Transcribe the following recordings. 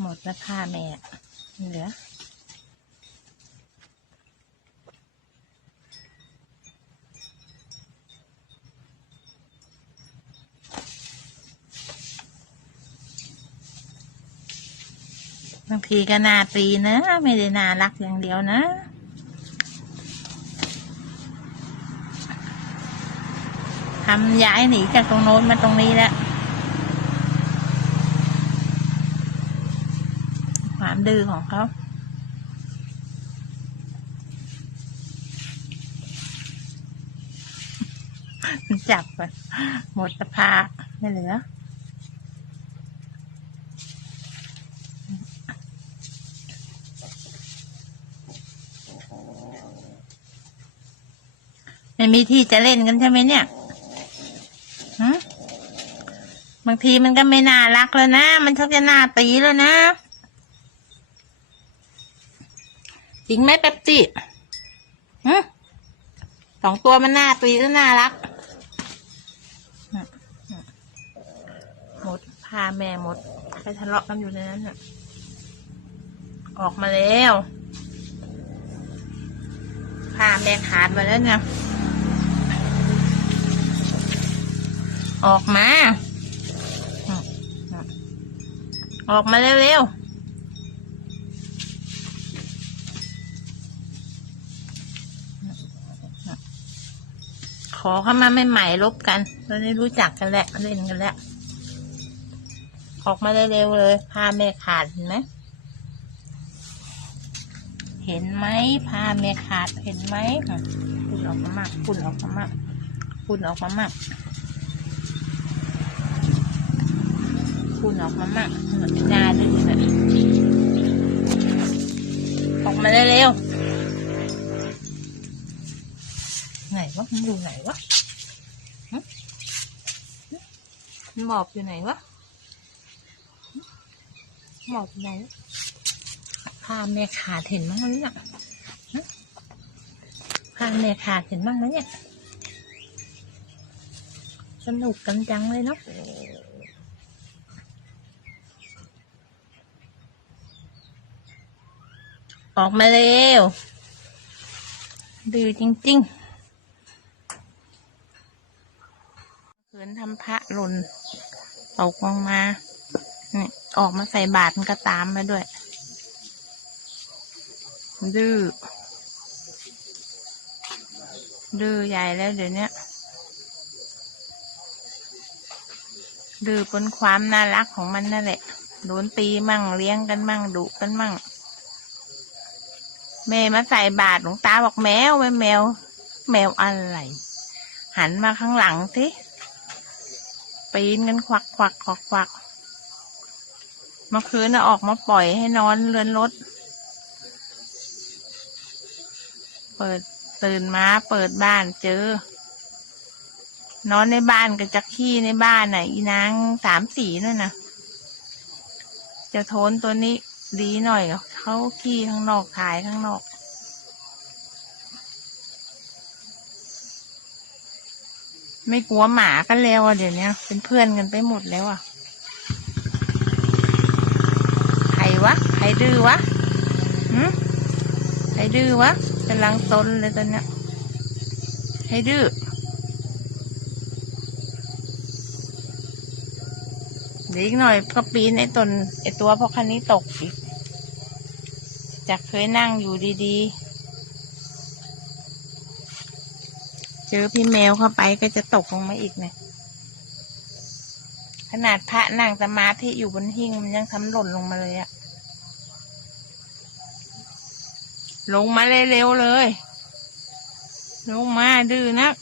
หมดแล้วผ้าแม่เหลือบางทีก็น่าตีนะ ไม่ได้น่ารักอย่างเดียวนะ ทำย้ายหนีจากตรงโน้นมาตรงนี้แล้ว ความ ดื้อของเขาจับไปหมดสภาไม่เหลือไม่มีที่จะเล่นกันใช่ไหมเนี่ยบางทีมันก็ไม่น่ารักแล้วนะ มันชักจะน่าตีแล้วนะ จริงไหมเป๊ปซี่ฮะสองตัวมันน่าตีก็น่ารักหมดพาแม่หมดไปทะเลาะกันอยู่ในนั้นน่ะ ออกมาแล้วพาแม่ขาดมาแล้วเนี่ยออกมา ออกมาเร็วๆ ขอเข้ามาไม่ใหม่ๆลบกันเราได้รู้จักกันแล้วเล่นกันแล้วออกมาเร็วๆเลยพาแม่ขาดเห็นไหมเห็นไหมพาแม่ขาดเห็นไหมอะปุ่นออกมามากปุ่นออกมามากปุ่นออกมามากปุ่นออกมามากหนงาดื้อเลยออกมาเร็วๆ วะมันอยู่ไหนวะหมันหมอบอยู่ไหนวะหมอบอไหนพาแม่ขาดเห็นบ้างไหมเนี่ยพาแม่ขาดเห็นบ้างไหมเนี่ยสนุกกันจังเลยเนาะออกมาเร็วดื้อจริง ๆ ขืนทำพระหล่นตกลงมานี่ออกมาใส่บาตรมันก็ตามมาด้วย ดื้อ ดื้อใหญ่แล้วเดี๋ยวนี้ดื้อปนความน่ารักของมันนั่นแหละ โดนตีมั่งเลี้ยงกันมั่งดุกันมั่ง แม่มาใส่บาตรหลวงตาบอกแมวแมว แมวอะไร หันมาข้างหลังสิ ปีนกันควักควักควักควักเมื่อคืนน่ะออกมาปล่อยให้นอนเรือนรถ เปิดตื่นมาเปิดบ้านเจอ นอนในบ้านกับจักขี้ในบ้านน่ะ อีนางสามสีนั่นน่ะ จะโทนตัวนี้ดีหน่อยเขาขี้ข้างนอกถ่ายข้างนอก ไม่กลัวหมากันแล้วอะเดี๋ยวนี้เป็นเพื่อนกันไปหมดแล้วอะใครวะใครดื้อวะหืมใครดื้อวะกำลังซนเลยตอนเนี้ยใครดื้อเดี๋ยวอีกหน่อยก็ปีนไอ้ตนไอ้ตัวพวกคันนี้ตกอีกจากเคยนั่งอยู่ดีๆ เจอพี่แมวเข้าไปก็จะตกลงมาอีกเนี่ย ขนาดพระนั่งสมาธิอยู่บนหิ้งมันยังทำหล่นลงมาเลยอะลงมาเร็วๆเลย ลงมาดื้อนัก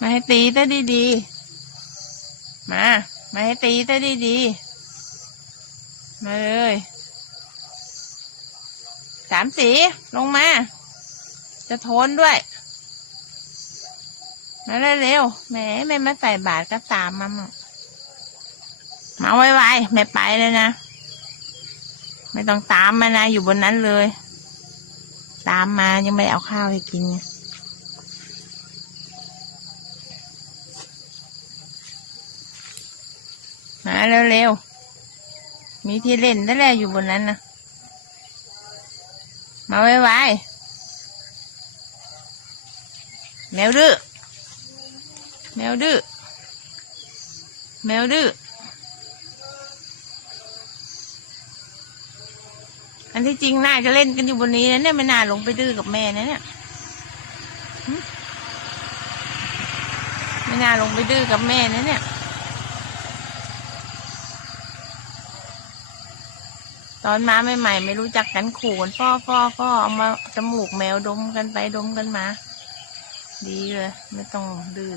มาให้ตีซะดีๆ มา มาให้ตีซะดีๆ มาเลย สามสีลงมา จะทนด้วย มาเร็วๆแหมไม่มาใส่บาตรก็ตามมามั่งมาไวๆไม่ไปเลยนะ ไม่ต้องตามมานะ อยู่บนนั้นเลย ตามมายังไม่เอาข้าวให้กินมาเร็วๆ มีที่เล่นนั่นแหละอยู่บนนั้นนะมาไว้ไว้แมวดื้อ แมวดื้อ แมวดื้อ อันที่จริงน่าจะเล่นกันอยู่บนนี้นะเนี่ยไม่น่าลงไปดื้อกับแม่นะเนี่ยไม่น่าลงไปดื้อกับแม่นะเนี่ย ตอนมาใหม่ๆไม่รู้จักกันขู่กันฟ้อฟ้อฟ้อเอามาจมูกแมวดมกันไปดมกันมา ดีเลย ไม่ต้องดื้อ